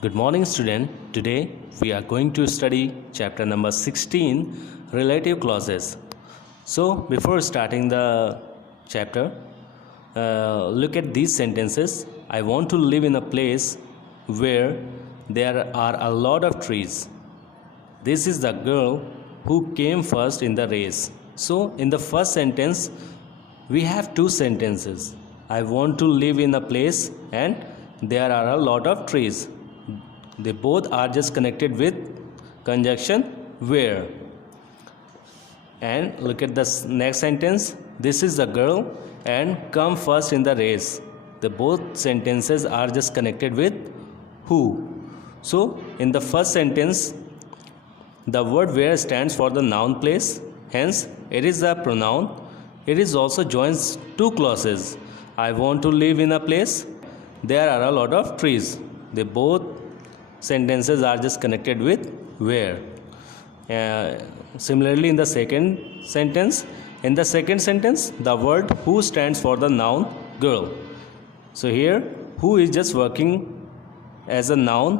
Good morning, student. Today we are going to study chapter number 16, relative clauses. So before starting the chapter, look at these sentences. I want to live in a place where there are a lot of trees. This is the girl who came first in the race. So in the first sentence, we have two sentences. I want to live in a place and there are a lot of trees. They both are just connected with conjunction where. And look at the next sentence. This is the girl and come first in the race. The both sentences are just connected with who. So in the first sentence, the word where stands for the noun place. Hence, it is a pronoun. It is also joins two clauses. I want to live in a place. There are a lot of trees. They both sentences are just connected with where. Similarly, in the second sentence, the word who stands for the noun girl. So here, who is just working as a noun,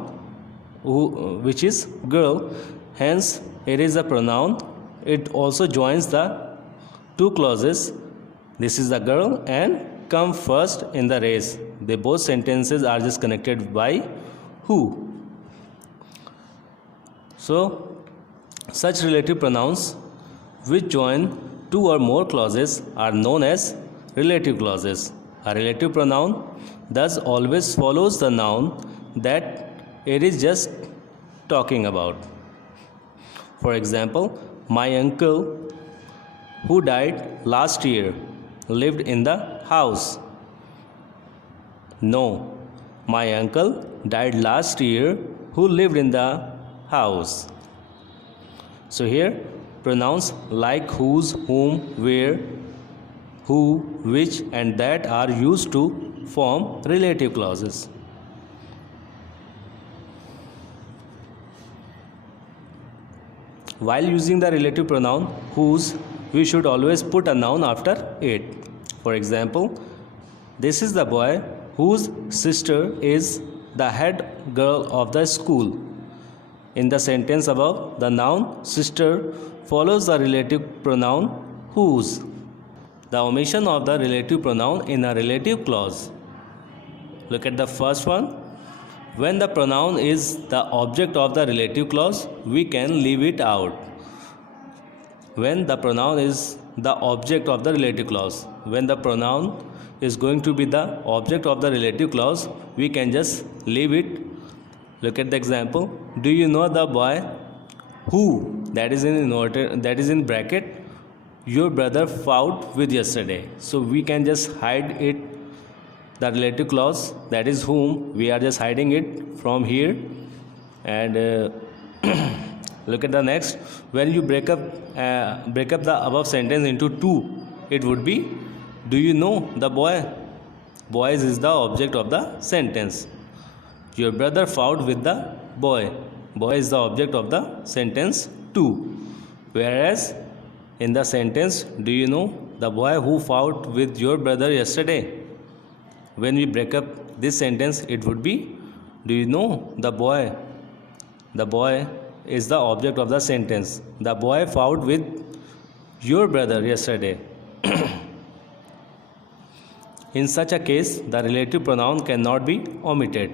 which is girl. Hence, it is a pronoun. It also joins the two clauses. This is the girl and come first in the race. They both sentences are just connected by who. So, such relative pronouns which join two or more clauses are known as relative clauses. A relative pronoun thus always follows the noun that it is just talking about. For example, my uncle who died last year lived in the house. No, my uncle died last year who lived in the house. So here pronouns like whose, whom, where, who, which and that are used to form relative clauses. While using the relative pronoun whose, we should always put a noun after it. For example, this is the boy whose sister is the head girl of the school. In the sentence above, the noun sister follows the relative pronoun whose. The omission of the relative pronoun in a relative clause. Look at the first one. When the pronoun is the object of the relative clause, we can leave it out. When the pronoun is the object of the relative clause. When the pronoun is going to be the object of the relative clause, we can just leave it. Look at the example. Do you know the boy who, that is in bracket, your brother fought with yesterday? So we can just hide it, the relative clause, that is whom, we are just hiding it from here. And look at the next. When you break up the above sentence into two, it would be, do you know the boy? Boys is the object of the sentence. Your brother fought with the boy. Boy is the object of the sentence 2. Whereas in the sentence, do you know the boy who fought with your brother yesterday? When we break up this sentence, it would be, do you know the boy? The boy is the object of the sentence. The boy fought with your brother yesterday. In such a case, the relative pronoun cannot be omitted.